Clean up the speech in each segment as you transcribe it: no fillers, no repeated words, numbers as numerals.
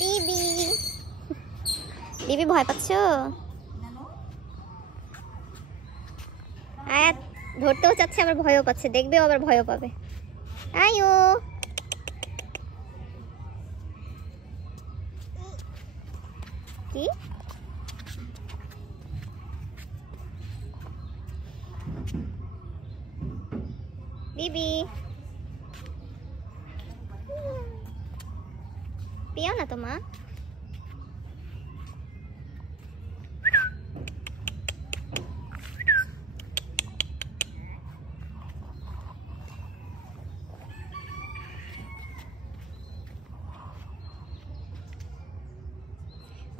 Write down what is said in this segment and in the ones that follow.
বিবি বিবি ভয় পাচ্ছো? আয়াত ধরতেও চাচ্ছে আবার ভয়ও পাচ্ছে, দেখবেও আবার ভয়ও পাবে। আয়ো কি বিবি পিও না তো মা।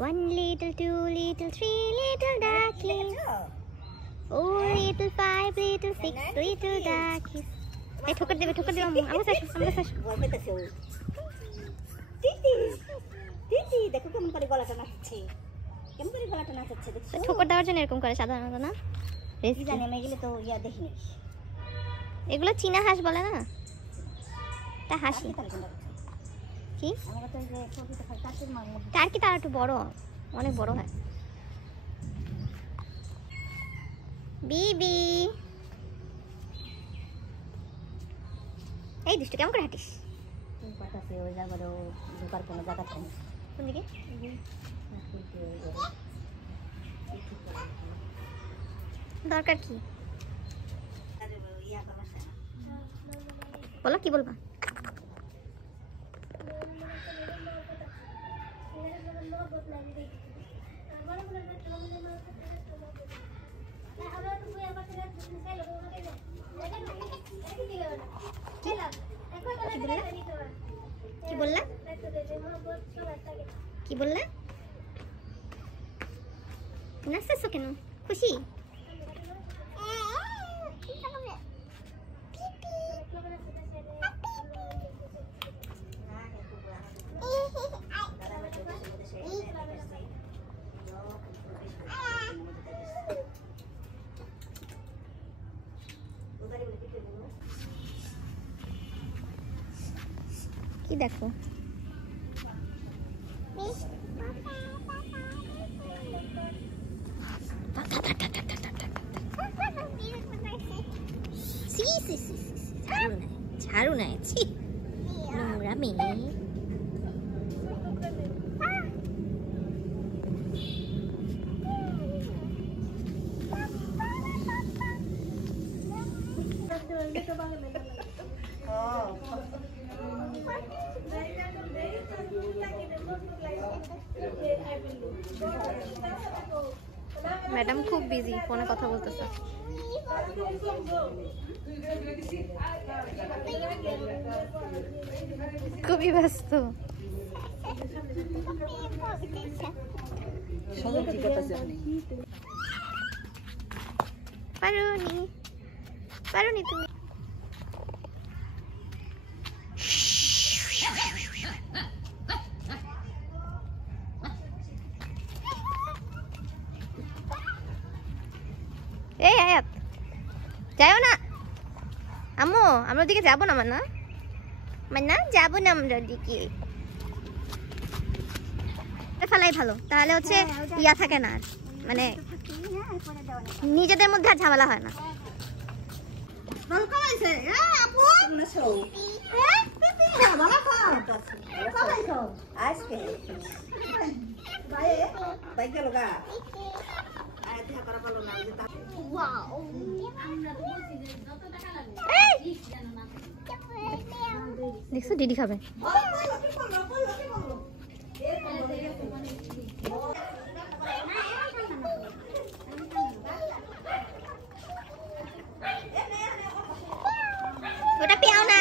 One little, two little, three little ducklings. Four little, five little, six little ducklings. এই ঠোকর দেবে আম্মু। আমার শাশু ভয় পেতেছে ও। দিদি দিদি দেখো কেমন করে গলাটা নাচছে, কেমন করে গলাটা নাচাচ্ছে দেখছো? ঠোকর দেওয়ার জন্য এরকম করে সাধারণত না, কি জানি আমি এগুলো তো ইয়া দেখিনি। এগুলো চীনা হাঁস বলে না, তা হাসি কি আমার তো যে ছবিতে খালি টার্কির মাংস, টার্কি তার একটু বড়, অনেক বড় হয়। বিবি এই দুষ্টু কেমন করে হাঁটিস? তুই পাঠাছে ওই জায়গায় ঢোকার কোনো জায়গা থাকে না। কোন দিকে? দরকার কি বলো, কি বলবা? কি বললা? কি বললা? নাচতেছো কেন? খুশি? কি দেখো? ঝাড়ু নাই, ছি নোংরা মেয়ে। ম্যাডাম খুব বিজি, ফোনে কথা বলতেছে। খুবই ব্যস্ত। পারুনি পারুনি তুমি। এই আয়াত যাও না আম্মু, আমরা ওদিকে যাবো না মান্না, মান্না যাবো না আমরা ওদিকে। ফেলাই ভালো, তাহলে হচ্ছে ইয়া থাকে না, মানে নিজেদের মধ্যে আর ঝামেলা হয় না। দেখছো দিদি খাবে। ওটা পিয়াও না।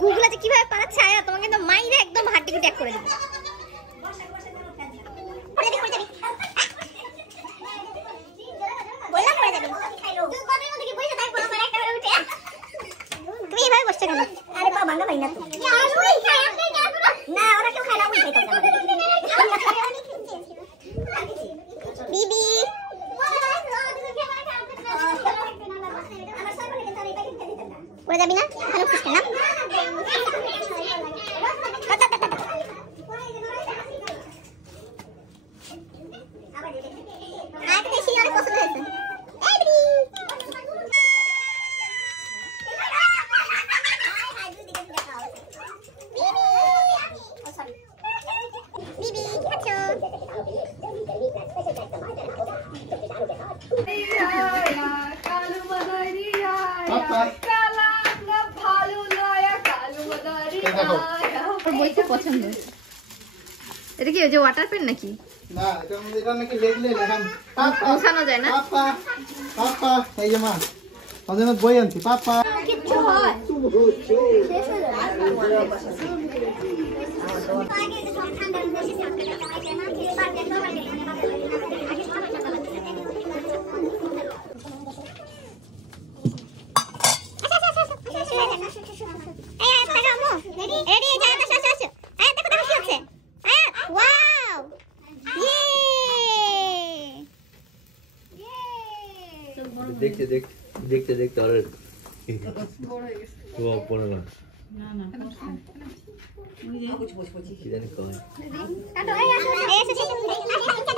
গুগলা যে কিভাবে পালাচ্ছে আয়া, তোমাকে কিন্তু মাইরে একদম হাড্ডি ট্যাগ করে দিবে। তুমি এভাবে বসছো কেন? আরে বাবা ভাঙা ভাই না তো না, ওরা কেউ খায় না, আমি খাইতে বিবি আমার পড়ে যাবি না এখানে উঠছিস কেন বইটা পছন্দ এটা কি ওই যে ওয়াটার পেন নাকি না এটা নাকি লেখলে লেখাম মোছানো যায় না পাপা পাপা এই যে মা আমাদের বই আনছি পাপা কিছু হয় শেষ হয়ে দেখতে দেখতে দেখতে দেখতে আর তো পড়ে না কি জানি কয় যাবে